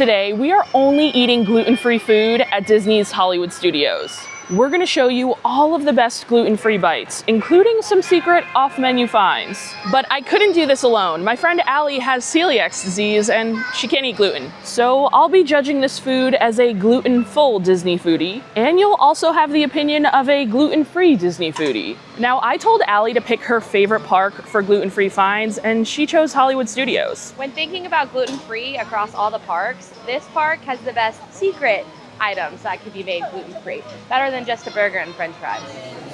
Today, we are only eating gluten-free food at Disney's Hollywood Studios. We're gonna show you all of the best gluten-free bites, including some secret off-menu finds. But I couldn't do this alone. My friend Allie has celiac disease and she can't eat gluten. So I'll be judging this food as a gluten-full Disney foodie, and you'll also have the opinion of a gluten-free Disney foodie. Now, I told Allie to pick her favorite park for gluten-free finds, and she chose Hollywood Studios. When thinking about gluten-free across all the parks, this park has the best secret items that could be made gluten-free, better than just a burger and french fries.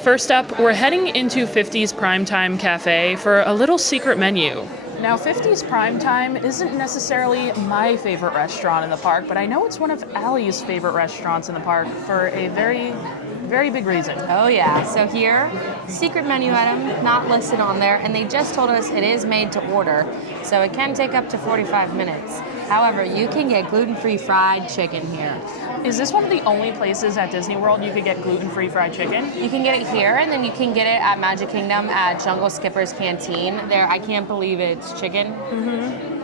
First up, we're heading into 50's Primetime Cafe for a little secret menu. Now, 50's Primetime isn't necessarily my favorite restaurant in the park, but I know it's one of Allie's favorite restaurants in the park for a very big reason. Oh yeah, so here, secret menu item, not listed on there, and they just told us it is made to order, so it can take up to 45 minutes. However, you can get gluten-free fried chicken here. Is this one of the only places at Disney World you could get gluten-free fried chicken? You can get it here, and then you can get it at Magic Kingdom at Jungle Skipper's Canteen. There, I can't believe it's chicken.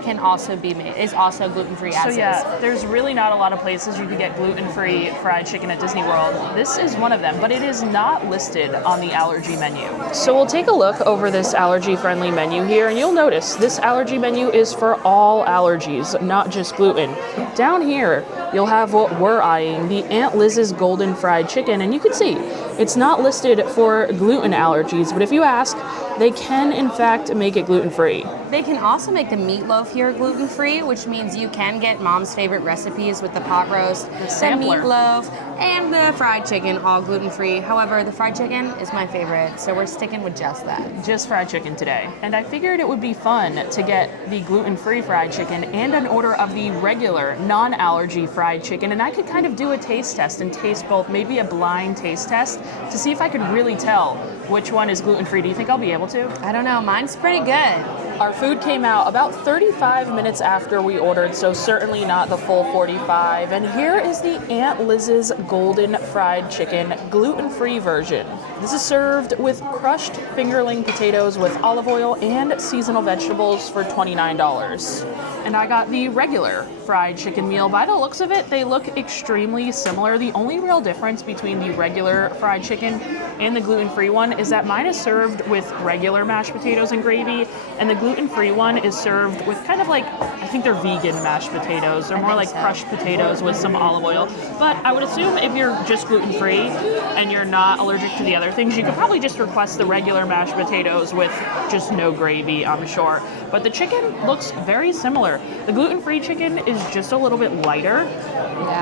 Can also be made. It's also gluten-free as So is. yeah, there's really not a lot of places you could get gluten-free fried chicken at Disney World. This is one of them, but it is not listed on the allergy menu. So we'll take a look over this allergy-friendly menu here, and you'll notice this allergy menu is for all allergies, not just gluten. Down here, you'll have what we're eyeing, the Aunt Liz's Golden Fried Chicken, and you can see it's not listed for gluten allergies, but if you ask, they can in fact make it gluten-free. They can also make the meatloaf here gluten-free, which means you can get mom's favorite recipes with the pot roast, the meatloaf, and the fried chicken, all gluten-free. However, the fried chicken is my favorite, so we're sticking with just that. Just fried chicken today. And I figured it would be fun to get the gluten-free fried chicken and an order of the regular non-allergy fried chicken, and I could kind of do a taste test and taste both, maybe a blind taste test, to see if I could really tell which one is gluten-free. Do you think I'll be able to? I don't know, mine's pretty good. Our food came out about 35 minutes after we ordered, so certainly not the full 45. And here is the Aunt Liz's Golden Fried Chicken gluten-free version. This is served with crushed fingerling potatoes with olive oil and seasonal vegetables for $29. And I got the regular fried chicken meal. By the looks of it, they look extremely similar. The only real difference between the regular fried chicken and the gluten-free one is that mine is served with regular mashed potatoes and gravy, and the gluten-free one is served with kind of like, I think they're vegan mashed potatoes. They're more like crushed potatoes with some olive oil. But I would assume if you're just gluten-free and you're not allergic to the other things, you could probably just request the regular mashed potatoes with just no gravy, I'm sure. But the chicken looks very similar. The gluten-free chicken is just a little bit lighter,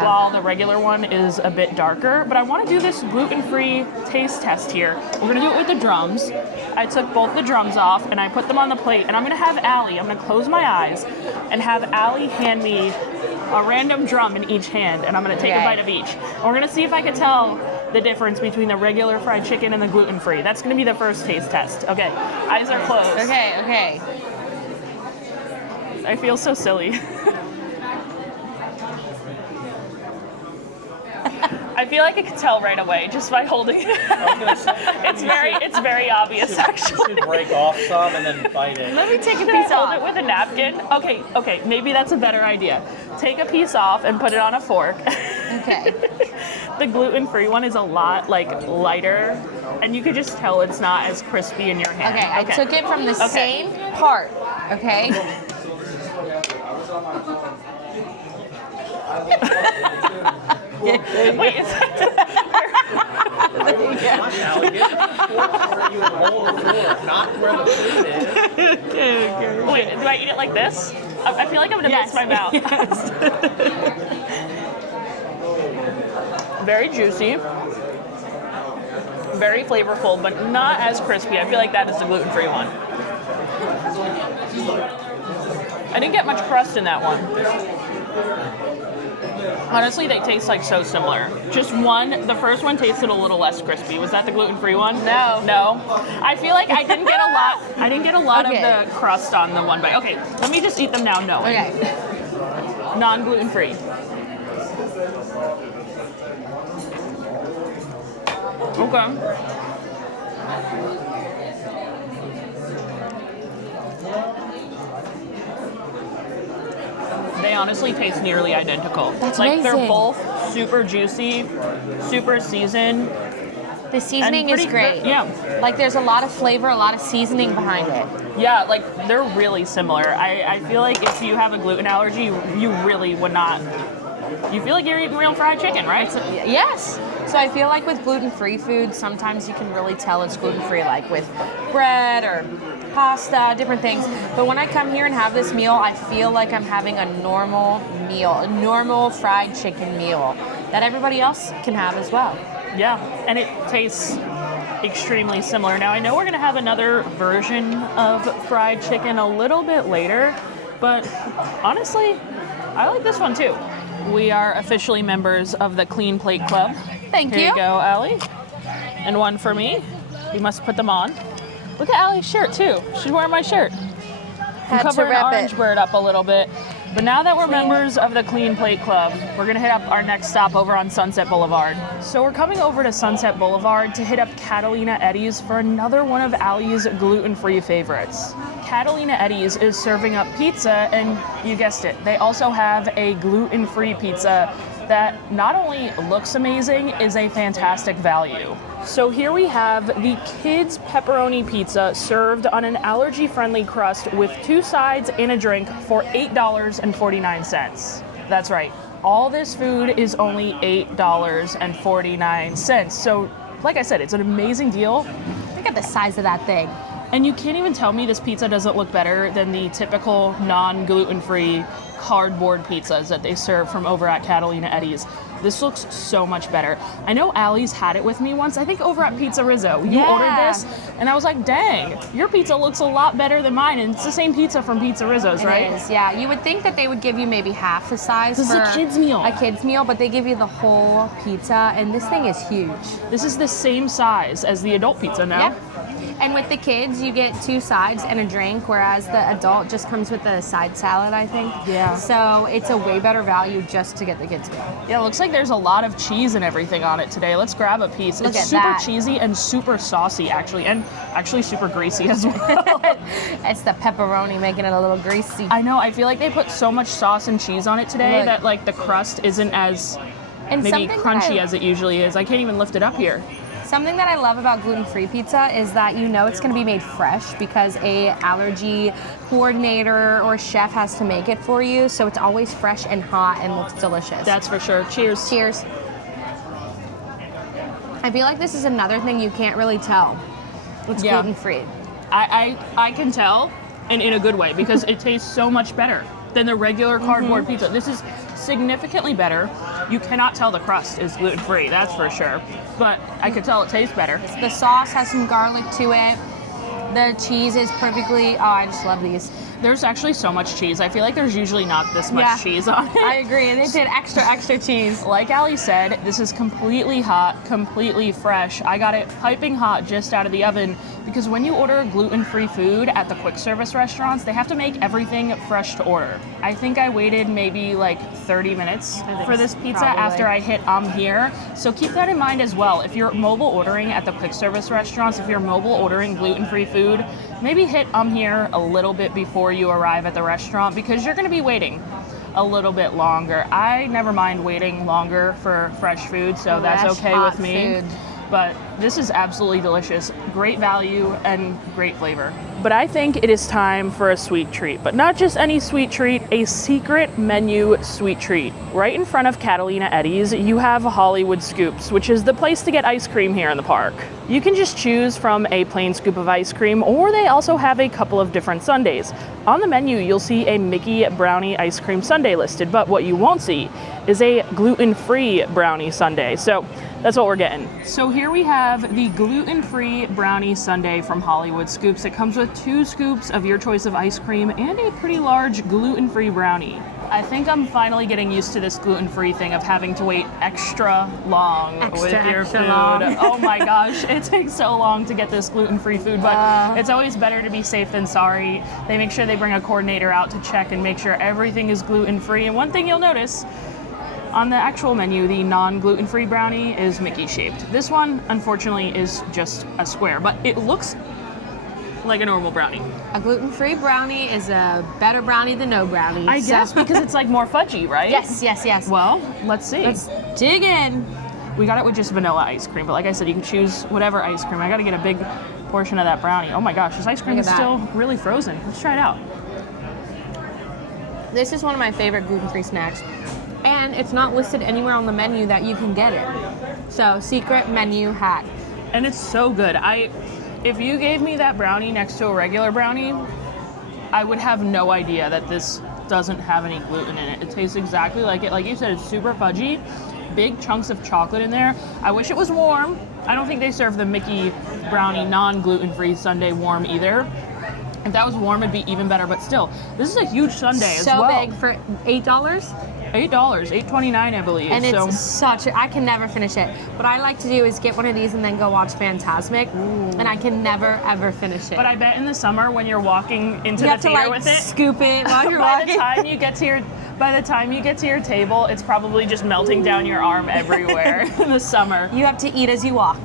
while the regular one is a bit darker. But I want to do this gluten-free taste test here. We're going to do it with the drums. I took both the drums off and I put them on the plate, and I'm going to have Allie, I'm going to close my eyes and have Allie hand me a random drum in each hand, and I'm going to take a bite of each. And we're going to see if I can tell the difference between the regular fried chicken and the gluten-free. That's going to be the first taste test. Okay, eyes are closed. Okay. I feel so silly. I feel like I could tell right away just by holding it. It's very obvious, actually. You should break off some and then bite it. Let me take a Should I piece hold off. it with a napkin? Okay, maybe that's a better idea. Take a piece off and put it on a fork. Okay. The gluten-free one is a lot lighter, and you could just tell it's not as crispy in your hand. Okay, I took it from the same part, okay? Wait, is that Where you roll the floor, not where the food is. Wait, do I eat it like this? I feel like I'm gonna miss my mouth. Very juicy, very flavorful, but not as crispy. I feel like that is the gluten-free one. I didn't get much crust in that one. Honestly, they taste like so similar. Just one, the first one tasted a little less crispy. Was that the gluten-free one? No. No? I feel like I didn't get a lot of the crust on the one bite. Okay, let me just eat them now knowing. Okay. Non-gluten-free. Okay. They honestly taste nearly identical. That's like amazing. they're both super juicy, super seasoned. The seasoning and is pretty great. Yeah. Like there's a lot of flavor, a lot of seasoning behind it. Yeah, like they're really similar. I feel like if you have a gluten allergy, you really would not. You feel like you're eating real fried chicken, right? Yes. So I feel like with gluten-free food, sometimes you can really tell it's gluten-free, like with bread or pasta, different things. But when I come here and have this meal, I feel like I'm having a normal meal, a normal fried chicken meal that everybody else can have as well. Yeah, and it tastes extremely similar. Now, I know we're going to have another version of fried chicken a little bit later, but honestly, I like this one too. We are officially members of the Clean Plate Club. Thank Here you. you go, Allie. And one for me. We must put them on. Look at Allie's shirt too. She's wearing my shirt. Had I'm to covering wrap Orange it. Bird up a little bit. But now that we're members of the Clean Plate Club, we're gonna hit up our next stop over on Sunset Boulevard. So we're coming over to Sunset Boulevard to hit up Catalina Eddie's for another one of Allie's gluten-free favorites. Catalina Eddie's is serving up pizza, and you guessed it, they also have a gluten-free pizza that not only looks amazing, is a fantastic value. So here we have the kids pepperoni pizza served on an allergy-friendly crust with 2 sides and a drink for $8.49. That's right. All this food is only $8.49. So, like I said, it's an amazing deal. Look at the size of that thing. And you can't even tell me this pizza doesn't look better than the typical non-gluten-free cardboard pizzas that they serve from over at Catalina Eddie's. This looks so much better. I know Allie's had it with me once, I think over at Pizza Rizzo. You ordered this, and I was like, dang, your pizza looks a lot better than mine, and it's the same pizza from Pizza Rizzo's, right? It is, yeah. You would think that they would give you maybe half the size This is for a kid's meal. a kid's meal, but they give you the whole pizza, and this thing is huge. This is the same size as the adult pizza now. Yep. And with the kids, you get 2 sides and a drink, whereas the adult just comes with a side salad, I think. Yeah. So it's a way better value just to get the kids meal. Yeah, it looks like there's a lot of cheese and everything on it today. Let's grab a piece. Look it's at super that. cheesy and super saucy, actually, and actually super greasy as well. It's the pepperoni making it a little greasy. I know, I feel like they put so much sauce and cheese on it today Look. that like the crust isn't as And maybe something crunchy that as it usually is. I can't even lift it up here. Something that I love about gluten-free pizza is that you know it's going to be made fresh because a allergy coordinator or chef has to make it for you, so it's always fresh and hot and looks delicious. That's for sure. Cheers. Cheers. I feel like this is another thing you can't really tell. It's Yeah. gluten-free. I can tell, and in a good way, because it tastes so much better than the regular cardboard pizza. This is significantly better. You cannot tell the crust is gluten-free, that's for sure. But I could tell it tastes better. The sauce has some garlic to it. The cheese is perfectly, oh, I just love these. There's actually so much cheese. I feel like there's usually not this much Yeah. cheese on it. I agree, and they did extra cheese. Like Allie said, this is completely hot, completely fresh. I got it piping hot just out of the oven because when you order gluten-free food at the quick service restaurants, they have to make everything fresh to order. I think I waited maybe like 30 minutes for this pizza Probably. after I hit here. So keep that in mind as well. If you're mobile ordering at the quick service restaurants, if you're mobile ordering gluten-free food, maybe hit here a little bit before you arrive at the restaurant because you're going to be waiting a little bit longer. I never mind waiting longer for fresh food, so that's Fresh, okay hot with me. food. But this is absolutely delicious. Great value and great flavor. But I think it is time for a sweet treat. But not just any sweet treat, a secret menu sweet treat. Right in front of Catalina Eddie's, you have Hollywood Scoops, which is the place to get ice cream here in the park. You can just choose from a plain scoop of ice cream, or they also have a couple of different sundaes. On the menu, you'll see a Mickey Brownie ice cream sundae listed, but what you won't see is a gluten-free brownie sundae. So that's what we're getting. So here we have the gluten-free brownie sundae from Hollywood Scoops. It comes with 2 scoops of your choice of ice cream and a pretty large gluten-free brownie. I think I'm finally getting used to this gluten-free thing of having to wait extra long with your Extra food. long. Oh my gosh, it takes so long to get this gluten-free food, but it's always better to be safe than sorry. They make sure they bring a coordinator out to check and make sure everything is gluten-free. And one thing you'll notice, on the actual menu, the non-gluten-free brownie is Mickey shaped. This one, unfortunately, is just a square, but it looks like a normal brownie. A gluten-free brownie is a better brownie than no brownie. I guess because it's like more fudgy, right? Yes. Well, let's see. Let's dig in. We got it with just vanilla ice cream, but like I said, you can choose whatever ice cream. I got to get a big portion of that brownie. Oh my gosh, this ice cream is still really frozen. Let's try it out. This is one of my favorite gluten-free snacks. And it's not listed anywhere on the menu that you can get it. So, secret menu hack. And it's so good. If you gave me that brownie next to a regular brownie, I would have no idea that this doesn't have any gluten in it. It tastes exactly like it. Like you said, it's super fudgy. Big chunks of chocolate in there. I wish it was warm. I don't think they serve the Mickey brownie non-gluten-free sundae warm either. If that was warm, it'd be even better, but still, this is a huge sundae as well. So big for $8? $8, $8.29, I believe. And it's I can never finish it. What I like to do is get one of these and then go watch Fantasmic, and I can never, ever finish it. But I bet in the summer when you're walking into the theater with it, scoop it while you're by walking. By the time you get to your table, it's probably just melting down your arm everywhere in the summer. You have to eat as you walk.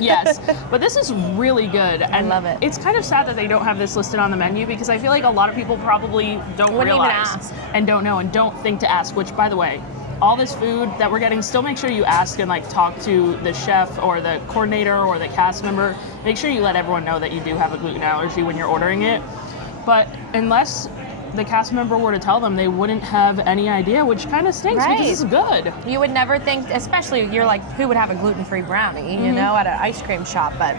Yes, but this is really good. I love it. It's kind of sad that they don't have this listed on the menu because I feel like a lot of people probably don't realize and don't know and don't think to ask, which, by the way, all this food that we're getting, still make sure you ask and like talk to the chef or the coordinator or the cast member. Make sure you let everyone know that you do have a gluten allergy when you're ordering it. But unless the cast member were to tell them, they wouldn't have any idea, which kind of stinks because it's good. You would never think, especially you're like, who would have a gluten-free brownie, you know, at an ice cream shop, but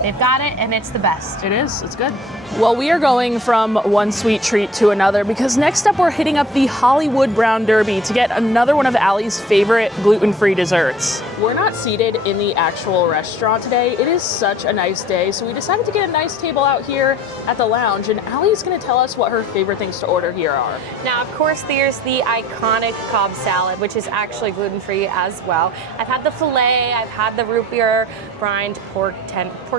they've got it and it's the best. It is, it's good. Well, we are going from one sweet treat to another because next up we're hitting up the Hollywood Brown Derby to get another one of Allie's favorite gluten-free desserts. We're not seated in the actual restaurant today. It is such a nice day, so we decided to get a nice table out here at the lounge, and Allie's gonna tell us what her favorite things to order here are. Now, of course, there's the iconic Cobb salad, which is actually gluten-free as well. I've had the filet, I've had the root beer brined pork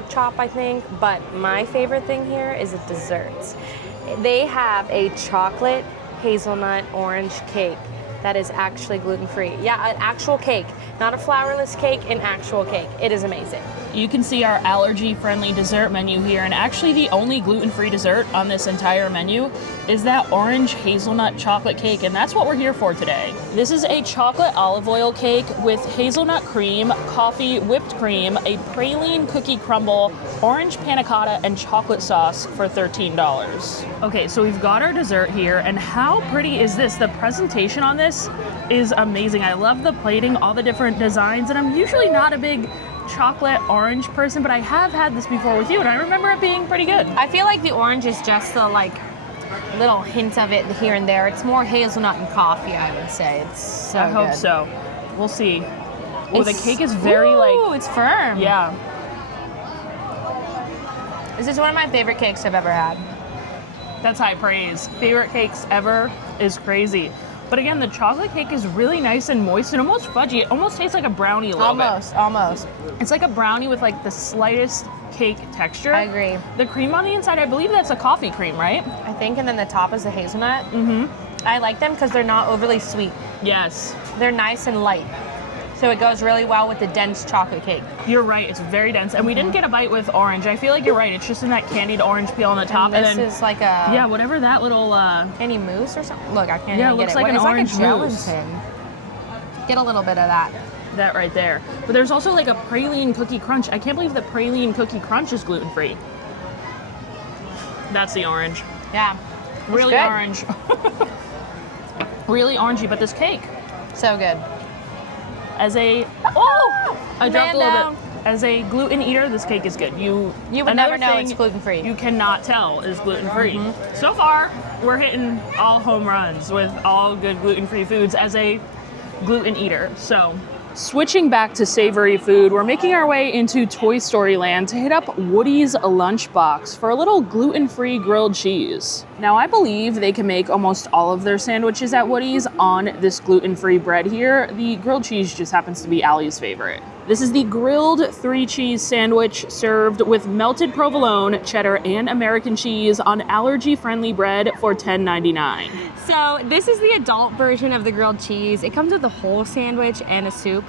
chop, I think, but my favorite thing here is the desserts. They have a chocolate hazelnut orange cake that is actually gluten-free. Yeah, an actual cake, not a flourless cake, an actual cake. It is amazing. You can see our allergy-friendly dessert menu here, and actually the only gluten-free dessert on this entire menu is that orange hazelnut chocolate cake, and that's what we're here for today. This is a chocolate olive oil cake with hazelnut cream, coffee, whipped cream, a praline cookie crumble, orange panna cotta, and chocolate sauce for $13. Okay, so we've got our dessert here, and how pretty is this? The presentation on this is amazing. I love the plating, all the different designs, and I'm usually not a big chocolate orange person, but I have had this before with you, and I remember it being pretty good. I feel like the orange is just the little hint of it here and there. It's more hazelnut and coffee, I would say. It's so I hope so. We'll see. Oh, the cake is very it's firm. Yeah. This is one of my favorite cakes I've ever had. That's high praise. Favorite cakes ever is crazy. But again, the chocolate cake is really nice and moist and almost fudgy. It almost tastes like a brownie a little bit. Almost. It's like a brownie with like the slightest cake texture. I agree. The cream on the inside, I believe that's a coffee cream, right? I think, and then the top is the hazelnut. Mm-hmm. I like them because they're not overly sweet. Yes. They're nice and light. So it goes really well with the dense chocolate cake. You're right, it's very dense. And we didn't get a bite with orange. I feel like you're right, it's just in that candied orange peel on the top. And this is like a... Yeah, whatever that little... Any mousse or something? Look, I can't even yeah, get it. Looks like an orange mousse. Get a little bit of that. That right there. But there's also like a praline cookie crunch. I can't believe the praline cookie crunch is gluten-free. That's the orange. Yeah. Really orange. Really orangey, but this cake. So good. As a I dropped a little bit. As a gluten eater, this cake is good. You would never know it's gluten-free. You cannot tell is gluten-free. So far, we're hitting all home runs with all good gluten-free foods as a gluten eater. So, switching back to savory food, we're making our way into Toy Story Land to hit up Woody's Lunchbox for a little gluten-free grilled cheese. Now, I believe they can make almost all of their sandwiches at Woody's on this gluten-free bread here. The grilled cheese just happens to be Allie's favorite. This is the grilled 3-cheese sandwich served with melted provolone, cheddar, and American cheese on allergy-friendly bread for $10.99. So this is the adult version of the grilled cheese. It comes with a whole sandwich and a soup.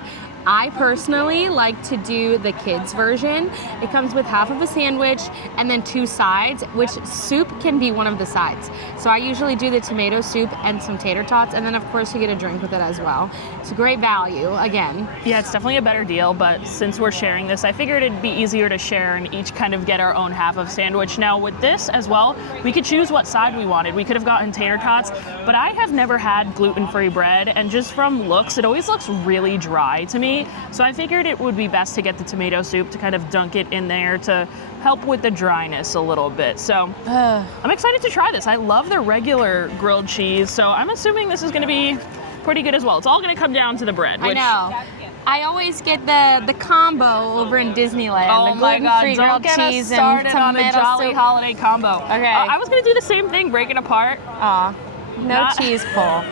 I personally like to do the kids version. It comes with half of a sandwich and then 2 sides, which soup can be one of the sides. So I usually do the tomato soup and some tater tots, and then of course you get a drink with it as well. It's a great value, again. Yeah, it's definitely a better deal, but since we're sharing this, I figured it'd be easier to share and each kind of get our own half of sandwich. Now with this as well, we could choose what side we wanted. We could have gotten tater tots, but I have never had gluten-free bread, and just from looks, it always looks really dry to me. So I figured it would be best to get the tomato soup to kind of dunk it in there to help with the dryness a little bit. So I'm excited to try this. I love the regular grilled cheese, so I'm assuming this is gonna be pretty good as well. It's all gonna come down to the bread. I know. I always get the combo over in Disneyland. Oh the my God, gluten-free don't grilled get us cheese and started on a tomato Jolly soup. Holiday combo. Okay. I was gonna do the same thing, break it apart. Aw, no Not- cheese pull.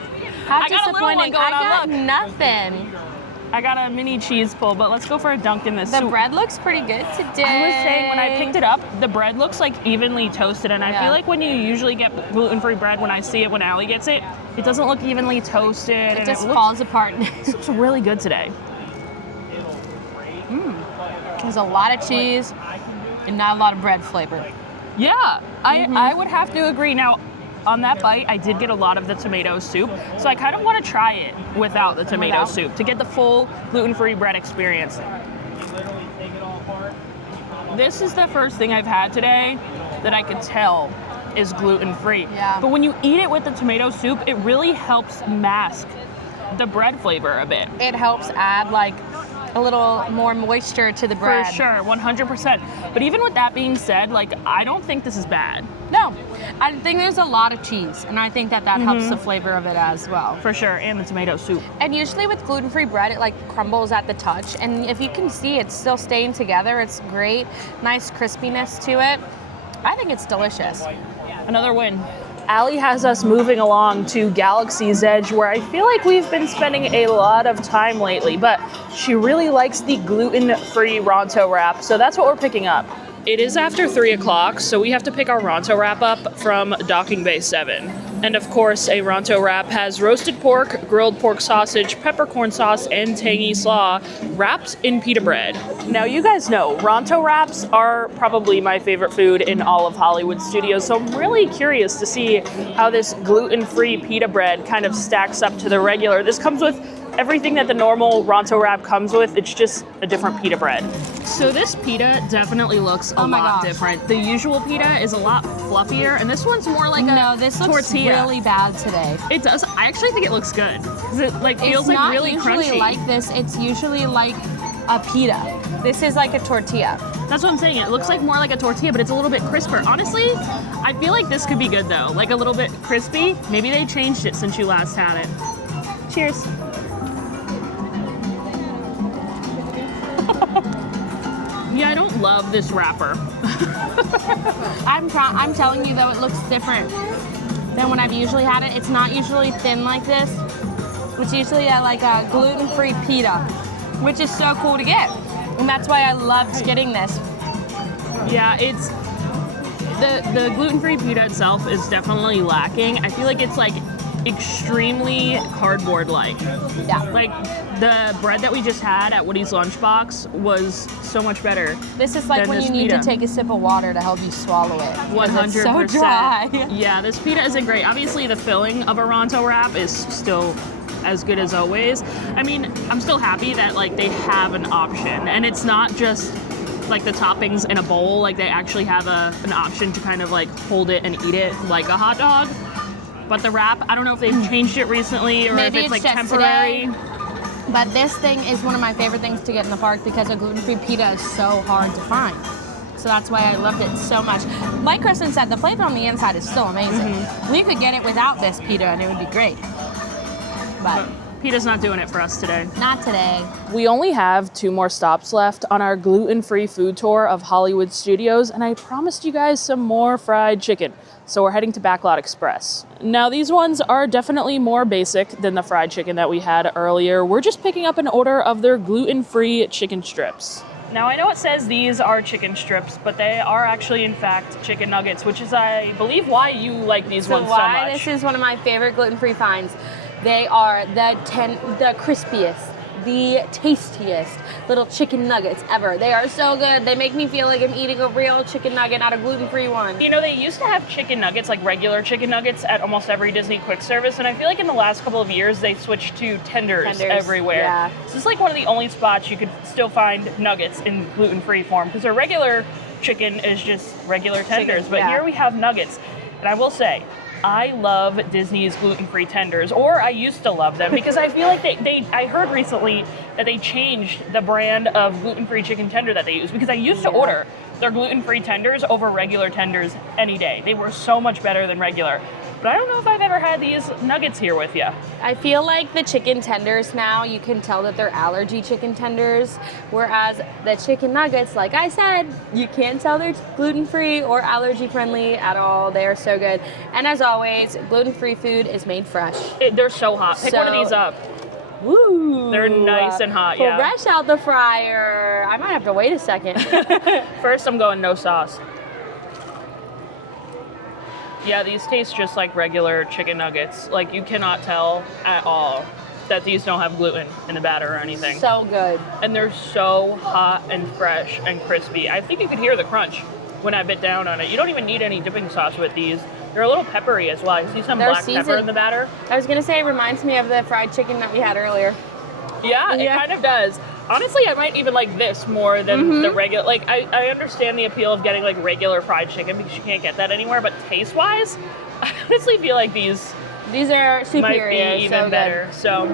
How I got a little one disappointing. going I on, got look. nothing. I got a mini cheese pull, but let's go for a dunk in this The soup. bread looks pretty good today. I was saying when I picked it up, the bread looks like evenly toasted, and I Yeah. feel like when you usually get gluten-free bread, when I see it when Allie gets it, it doesn't look evenly toasted. It and just looks, falls apart. This looks really good today. There's a lot of cheese and not a lot of bread flavor. Yeah, I would have to agree. Now, on that bite, I did get a lot of the tomato soup, so I kind of want to try it without the tomato soup to get the full gluten-free bread experience. This is the first thing I've had today that I could tell is gluten-free. Yeah. But when you eat it with the tomato soup, it really helps mask the bread flavor a bit. It helps add like a little more moisture to the bread. For sure, 100%. But even with that being said, like, I don't think this is bad. No, I think there's a lot of cheese, and I think that helps the flavor of it as well. For sure, and the tomato soup. And usually with gluten-free bread, it like crumbles at the touch, and if you can see, it's still staying together. It's great, nice crispiness to it. I think it's delicious. Another win. Allie has us moving along to Galaxy's Edge, where I feel like we've been spending a lot of time lately, but she really likes the gluten-free Ronto Wrap, so that's what we're picking up. It is after 3 o'clock, so we have to pick our Ronto Wrap up from Docking Bay 7. And of course, a Ronto Wrap has roasted pork, grilled pork sausage, peppercorn sauce, and tangy slaw wrapped in pita bread. Now, you guys know, Ronto Wraps are probably my favorite food in all of Hollywood Studios, so I'm really curious to see how this gluten-free pita bread kind of stacks up to the regular. This comes with everything that the normal Ronto Wrap comes with, it's just a different pita bread. So this pita definitely looks a lot different. The usual pita is a lot fluffier, and this one's more like a this looks tortilla. really bad today. It does. I actually think it looks good. 'Cause it like feels like really It's not usually crunchy. like this. It's usually like a pita. This is like a tortilla. That's what I'm saying. It looks like more like a tortilla, but it's a little bit crisper. Honestly, I feel like this could be good though. Like a little bit crispy. Maybe they changed it since you last had it. Cheers. Yeah, I don't love this wrapper. I'm telling you though, it looks different than when I've usually had it. It's not usually thin like this. It's usually like a gluten-free pita, which is so cool to get. And that's why I loved getting this. Yeah, it's the gluten-free pita itself is definitely lacking. I feel like it's like extremely cardboard-like. Yeah. Like the bread that we just had at Woody's Lunchbox was so much better. This is like than when this you need pita. to take a sip of water to help you swallow it. 100%. It's so dry. Yeah, this pita isn't great. Obviously, the filling of a Ronto Wrap is still as good as always. I mean, I'm still happy that like they have an option, and it's not just like the toppings in a bowl. Like they actually have an option to kind of like hold it and eat it like a hot dog. But the wrap, I don't know if they've changed it recently or Maybe if it's like just temporary. today. But this thing is one of my favorite things to get in the park because a gluten-free pita is so hard to find. So that's why I loved it so much. Like Kristen said, the flavor on the inside is still amazing. We could get it without this pita and it would be great. But Pita's not doing it for us today. not today. We only have 2 more stops left on our gluten-free food tour of Hollywood Studios, and I promised you guys some more fried chicken. So we're heading to Backlot Express. Now these ones are definitely more basic than the fried chicken that we had earlier. We're just picking up an order of their gluten-free chicken strips. Now I know it says these are chicken strips, but they are actually in fact chicken nuggets, which is I believe why you like these ones so much. This is one of my favorite gluten-free finds. They are the crispiest. the tastiest little chicken nuggets ever. They are so good. They make me feel like I'm eating a real chicken nugget, not a gluten-free one. You know, they used to have chicken nuggets, like regular chicken nuggets, at almost every Disney quick service, and I feel like in the last couple of years they switched to tenders everywhere. Yeah. So this is like one of the only spots you could still find nuggets in gluten-free form, because their regular chicken is just regular tenders, but here we have nuggets. And I will say, I love Disney's gluten-free tenders, or I used to love them, because I feel like I heard recently that they changed the brand of gluten-free chicken tender that they use, because I used to order their gluten-free tenders over regular tenders any day. They were so much better than regular. But I don't know if I've ever had these nuggets here with you. I feel like the chicken tenders now, you can tell that they're allergy chicken tenders, whereas the chicken nuggets, like I said, you can't tell they're gluten-free or allergy-friendly at all. They are so good. And as always, gluten-free food is made fresh. They're so hot. Pick one of these up. Woo! They're nice and hot, Fresh out the fryer. I might have to wait a second. First, I'm going no sauce. Yeah, these taste just like regular chicken nuggets. Like, you cannot tell at all that these don't have gluten in the batter or anything. So good. And they're so hot and fresh and crispy. I think you could hear the crunch when I bit down on it. You don't even need any dipping sauce with these. They're a little peppery as well. I see some black pepper in the batter. I was gonna say, it reminds me of the fried chicken that we had earlier. Yeah, it kind of does. Honestly, I might even like this more than the regular. Like, I understand the appeal of getting like regular fried chicken because you can't get that anywhere, but taste-wise, I honestly feel like these are superior. Might be even better. So,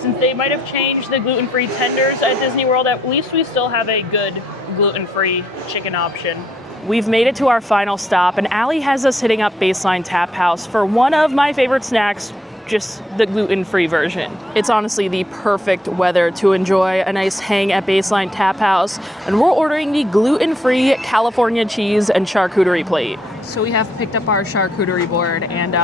since they might have changed the gluten-free tenders at Disney World, at least we still have a good gluten-free chicken option. We've made it to our final stop, and Allie has us hitting up Baseline Tap House for one of my favorite snacks, just the gluten-free version. It's honestly the perfect weather to enjoy a nice hang at Baseline Tap House, and we're ordering the gluten-free California cheese and charcuterie plate. So we have picked up our charcuterie board, and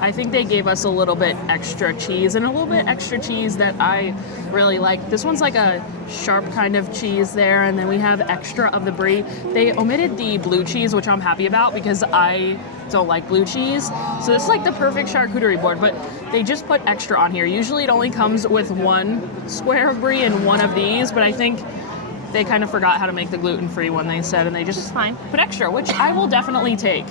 I think they gave us a little bit extra cheese, and a little bit extra cheese that I really like. This one's like a sharp kind of cheese there, and then we have extra of the brie. They omitted the blue cheese, which I'm happy about because I don't like blue cheese. So this is like the perfect charcuterie board, but they just put extra on here. Usually it only comes with one square of brie and one of these, but I think they kind of forgot how to make the gluten-free one, they said, and they just put extra, which I will definitely take.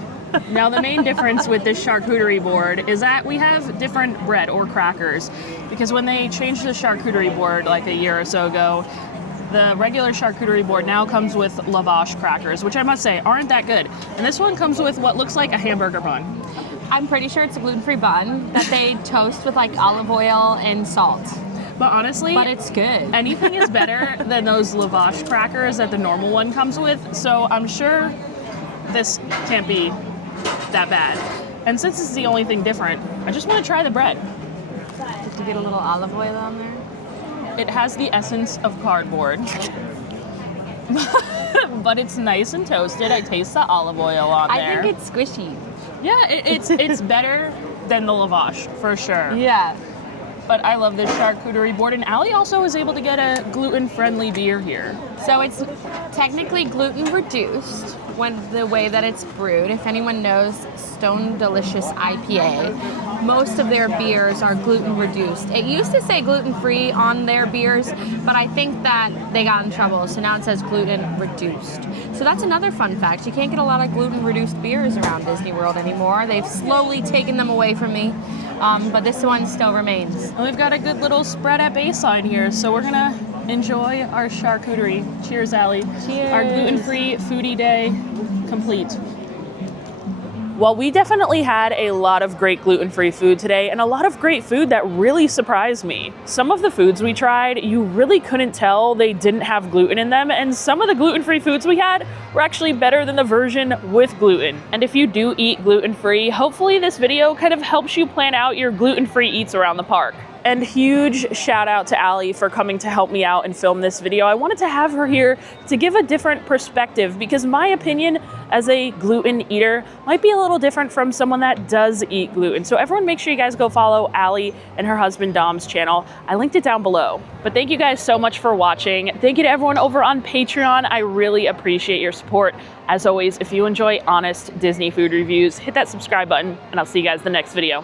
Now, the main difference with this charcuterie board is that we have different bread or crackers, because when they changed the charcuterie board like a year or so ago, the regular charcuterie board now comes with lavash crackers, which I must say aren't that good. And this one comes with what looks like a hamburger bun. I'm pretty sure it's a gluten-free bun that they toast with like olive oil and salt. But honestly, it's good. Anything is better than those lavash crackers that the normal one comes with, so I'm sure this can't be that bad. And since this is the only thing different, I just want to try the bread. Did you get a little olive oil on there? It has the essence of cardboard, but it's nice and toasted. I taste the olive oil on there. I think it's squishy. Yeah, it's better than the lavash, for sure. Yeah. But I love this charcuterie board, and Allie also was able to get a gluten-friendly beer here. So it's technically gluten-reduced when the way that it's brewed. If anyone knows Stone Delicious IPA, most of their beers are gluten-reduced. It used to say gluten-free on their beers, but I think that they got in trouble, so now it says gluten-reduced. So that's another fun fact. You can't get a lot of gluten-reduced beers around Disney World anymore. They've slowly taken them away from me. But this one still remains. And we've got a good little spread at Baseline here, so we're gonna enjoy our charcuterie. Cheers, Allie. Cheers. Our gluten-free foodie day complete. Well, we definitely had a lot of great gluten-free food today, and a lot of great food that really surprised me. Some of the foods we tried, you really couldn't tell they didn't have gluten in them, and some of the gluten-free foods we had were actually better than the version with gluten. And if you do eat gluten-free, hopefully this video kind of helps you plan out your gluten-free eats around the park. And huge shout out to Allie for coming to help me out and film this video. I wanted to have her here to give a different perspective, because my opinion as a gluten eater might be a little different from someone that does eat gluten. So everyone make sure you guys go follow Allie and her husband Dom's channel. I linked it down below. But thank you guys so much for watching. Thank you to everyone over on Patreon. I really appreciate your support. As always, if you enjoy honest Disney food reviews, hit that subscribe button, and I'll see you guys in the next video.